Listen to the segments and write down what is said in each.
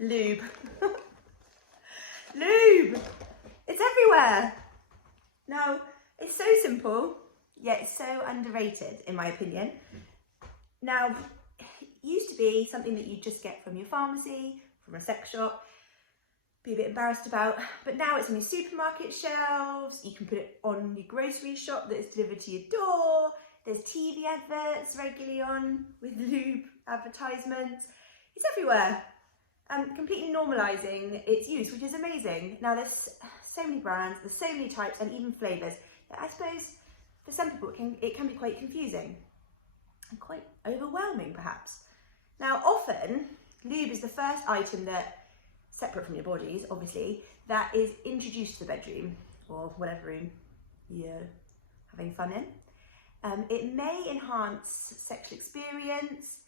Lube. Lube! It's everywhere! Now, it's so simple, yet it's so underrated, in my opinion. Now, it used to be something that you just get from your pharmacy, from a sex shop, be a bit embarrassed about, but now it's on your supermarket shelves, you can put it on your grocery shop that is delivered to your door, there's TV adverts regularly on with lube advertisements, it's everywhere. Completely normalising its use, which is amazing. Now there's so many brands, there's so many types and even flavours that I suppose for some people it can be quite confusing and quite overwhelming perhaps. Now often lube is the first item that, separate from your bodies obviously, that is introduced to the bedroom or whatever room you're having fun in. It may enhance sexual experience,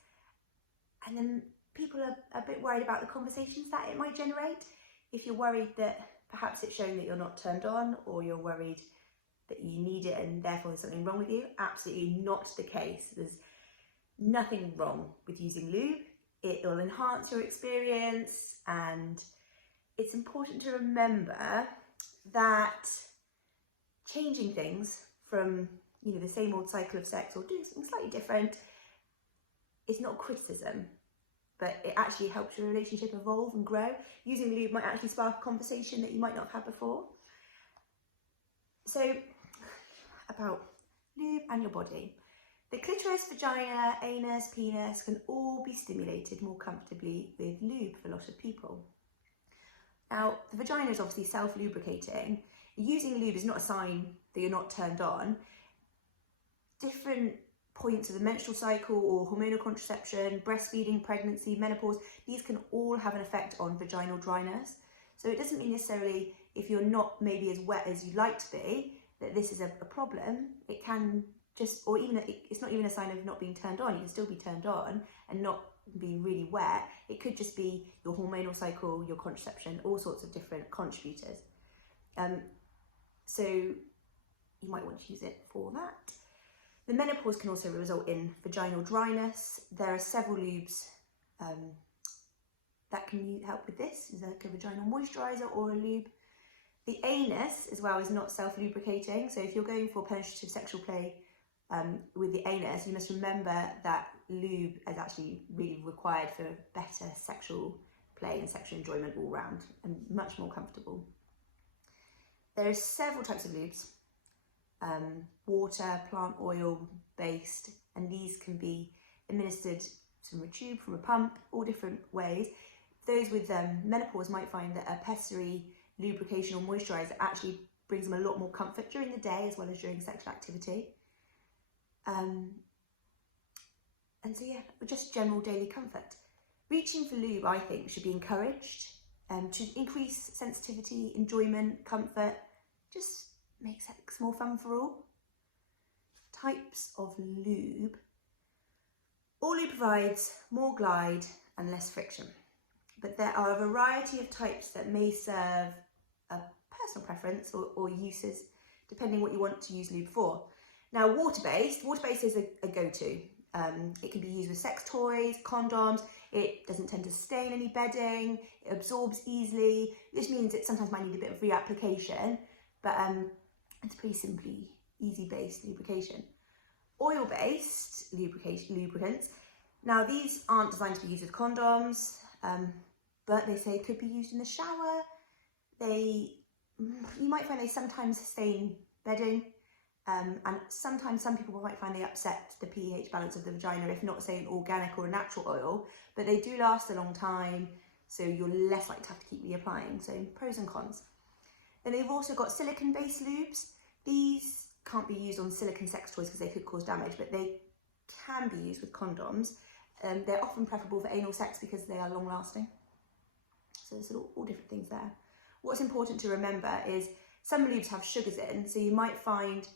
and then people are a bit worried about the conversations that it might generate. If you're worried that perhaps it's showing that you're not turned on, or you're worried that you need it and therefore there's something wrong with you, absolutely not the case. There's nothing wrong with using lube. It will enhance your experience, and it's important to remember that changing things from the same old cycle of sex or doing something slightly different is not criticism, but it actually helps your relationship evolve and grow. Using lube might actually spark a conversation that you might not have had before. So, about lube and your body. The clitoris, vagina, anus, penis can all be stimulated more comfortably with lube for a lot of people. Now, the vagina is obviously self-lubricating. Using lube is not a sign that you're not turned on. Different points of the menstrual cycle or hormonal contraception, breastfeeding, pregnancy, menopause, these can all have an effect on vaginal dryness. So it doesn't mean necessarily if you're not maybe as wet as you'd like to be, that this is a problem. It can just, or even it's not even a sign of not being turned on. You can still be turned on and not be really wet. It could just be your hormonal cycle, your contraception, all sorts of different contributors. So you might want to use it for that. The menopause can also result in vaginal dryness. There are several lubes that can help with this. There's like a vaginal moisturiser or a lube. The anus as well is not self-lubricating. So if you're going for penetrative sexual play with the anus, you must remember that lube is actually really required for better sexual play and sexual enjoyment all round, and much more comfortable. There are several types of lubes. Water, plant oil based, and these can be administered from a tube, from a pump, all different ways. Those with menopause might find that a pessary lubrication or moisturiser actually brings them a lot more comfort during the day as well as during sexual activity. And so yeah, just general daily comfort. Reaching for lube, I think, should be encouraged to increase sensitivity, enjoyment, comfort, just make sex more fun for all. Types of lube. All lube provides more glide and less friction, but there are a variety of types that may serve a personal preference or uses depending what you want to use lube for. Now, water-based is a go-to. It can be used with sex toys, condoms. It doesn't tend to stain any bedding. It absorbs easily. This means it sometimes might need a bit of reapplication, but it's pretty simply easy-based lubrication. Oil-based lubricants. Now, these aren't designed to be used with condoms, but they say could be used in the shower. You might find they sometimes stain bedding, and sometimes some people might find they upset the pH balance of the vagina, if not, say, an organic or a natural oil, but they do last a long time, so you're less likely to have to keep reapplying. So pros and cons. Then they've also got silicone-based lubes. These can't be used on silicone sex toys because they could cause damage, but they can be used with condoms. They're often preferable for anal sex because they are long-lasting. So there's all different things there. What's important to remember is some lubes have sugars in, so you might find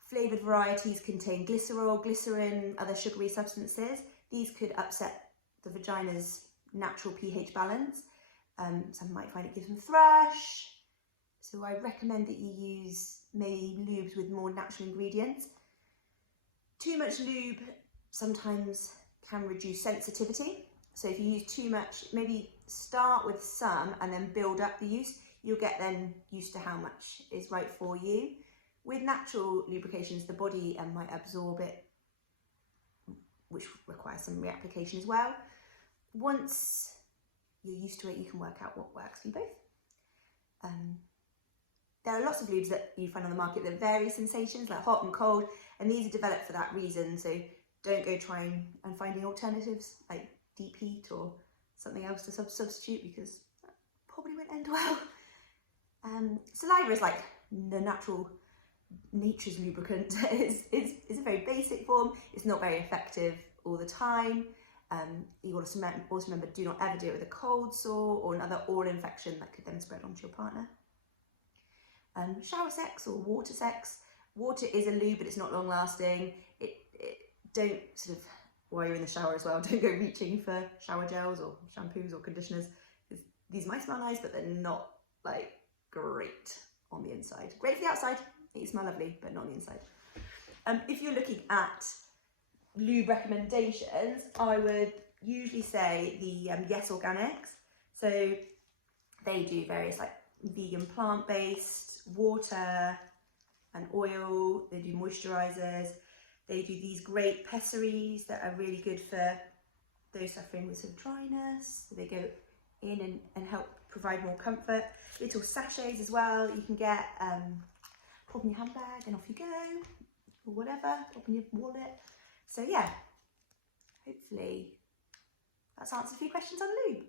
flavoured varieties contain glycerol, glycerin, other sugary substances. These could upset the vagina's natural pH balance. Some might find it gives them thrush. So I recommend that you use maybe lubes with more natural ingredients. Too much lube sometimes can reduce sensitivity. So if you use too much, maybe start with some and then build up the use. You'll get then used to how much is right for you. With natural lubrications, the body might absorb it, which requires some reapplication as well. Once you're used to it, you can work out what works for you both. There are lots of lubes that you find on the market that vary sensations, like hot and cold, and these are developed for that reason. So don't go trying and finding alternatives like deep heat or something else to substitute, because that probably won't end well. Saliva is like the nature's lubricant. It's a very basic form. It's not very effective all the time. You also remember, do not ever do it with a cold sore or another oral infection that could then spread onto your partner. Shower sex or water sex. Water is a lube, but it's not long lasting. Don't sort of, while you're in the shower as well, don't go reaching for shower gels or shampoos or conditioners. These might smell nice, but they're not like great on the inside. Great for the outside, they smell lovely, but not on the inside. If you're looking at lube recommendations, I would usually say the Yes Organics. So they do various like vegan plant-based water and oil. They do moisturizers. They do these great pessaries that are really good for those suffering with some dryness. So they go in and help provide more comfort. Little sachets as well you can get, pop in your handbag and off you go, or whatever, pop in your wallet. So yeah, hopefully that's answered a few questions on lube.